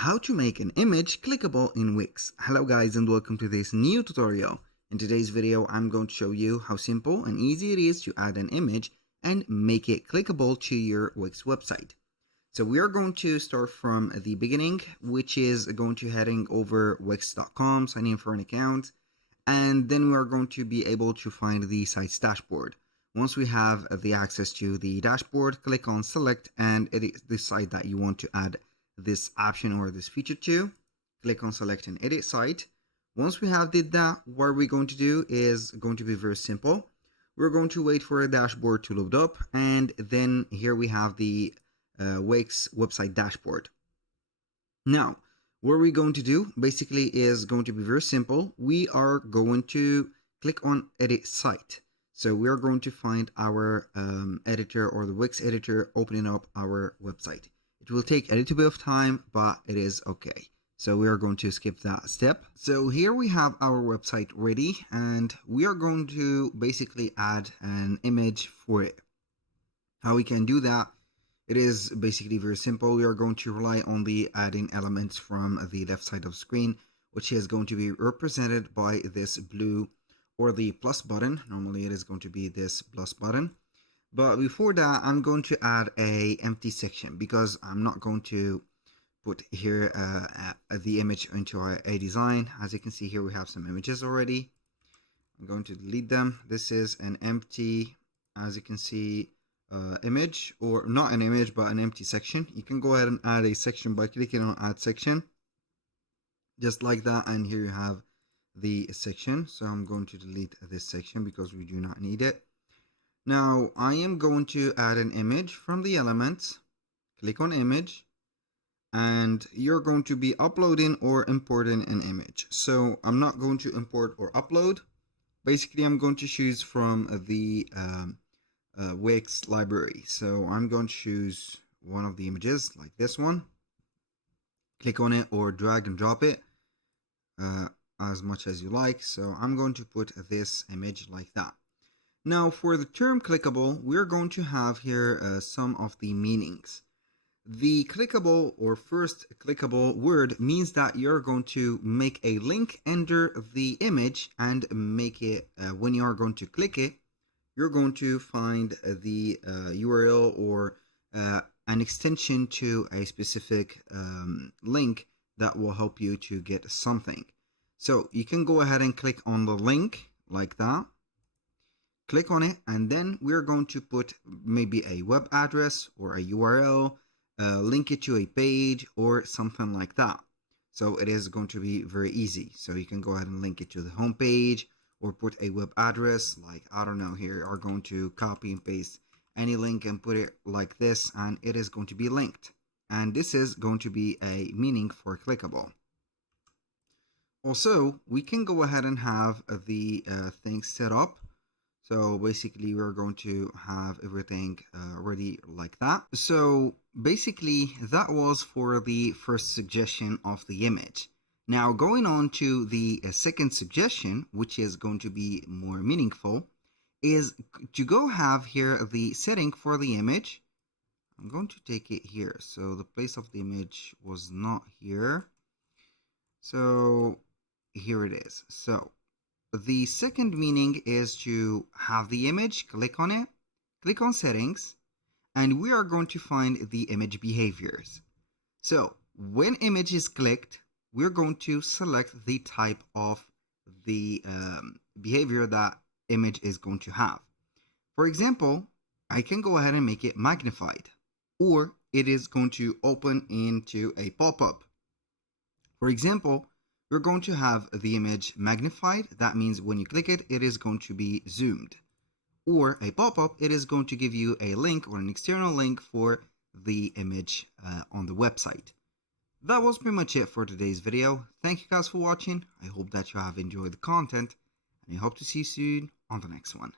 How to make an image clickable in Wix. Hello guys and welcome to this new tutorial. In today's video I'm going to show you how simple and easy it is to add an image and make it clickable to your Wix website. So we are going to start from the beginning, which is going to heading over wix.com, sign in for an account, and then we are going to be able to find the site's dashboard. Once we have the access to the dashboard, click on select, and it is the site that you want to add this option or this feature to. Click on select and edit site. Once we have did that, what we're going to do is going to be very simple. We're going to wait for a dashboard to load up, and then here we have the Wix website dashboard. Now, what we're going to do basically is going to be very simple. We are going to click on edit site. So we are going to find our editor or the Wix editor opening up our website. It will take a little bit of time, but it is okay. So we are going to skip that step. So here we have our website ready, and we are going to basically add an image for it. How we can do that, it is basically very simple. We are going to rely on the adding elements from the left side of the screen, which is going to be represented by this blue or the plus button. Normally it is going to be this plus button. But before that, I'm going to add a empty section because I'm not going to put here the image into a design. As you can see here, we have some images already. I'm going to delete them. This is an empty, as you can see, image, or not an image, but an empty section. You can go ahead and add a section by clicking on add section, just like that. And here you have the section. So I'm going to delete this section because we do not need it. Now I am going to add an image from the elements. Click on image, and you're going to be uploading or importing an image. So I'm not going to import or upload. Basically, I'm going to choose from the Wix library. So I'm going to choose one of the images like this one. Click on it or drag and drop it as much as you like. So I'm going to put this image like that. Now for the term clickable, we're going to have here some of the meanings. The clickable or first clickable word means that you're going to make a link under the image and make it, when you are going to click it, you're going to find the URL or an extension to a specific link that will help you to get something. So you can go ahead and click on the link like that. Click on it, and then we're going to put maybe a web address or a URL, link it to a page or something like that. So it is going to be very easy. So you can go ahead and link it to the home page or put a web address, like, I don't know, here are going to copy and paste any link and put it like this, and it is going to be linked. And this is going to be a meaning for clickable. Also, we can go ahead and have the things set up. So basically we're going to have everything ready like that. So basically that was for the first suggestion of the image. Now going on to the second suggestion, which is going to be more meaningful, is to go have here the setting for the image. I'm going to take it here. So the place of the image was not here. So here it is. So the second meaning is to have the image, click on it, click on settings, and we are going to find the image behaviors. So when image is clicked, we're going to select the type of the behavior that image is going to have. For example, I can go ahead and make it magnified, or it is going to open into a pop-up. For example, we're going to have the image magnified. That means when you click it, it is going to be zoomed. Or a pop-up, it is going to give you a link or an external link for the image on the website. That was pretty much it for today's video. Thank you guys for watching. I hope that you have enjoyed the content, and I hope to see you soon on the next one.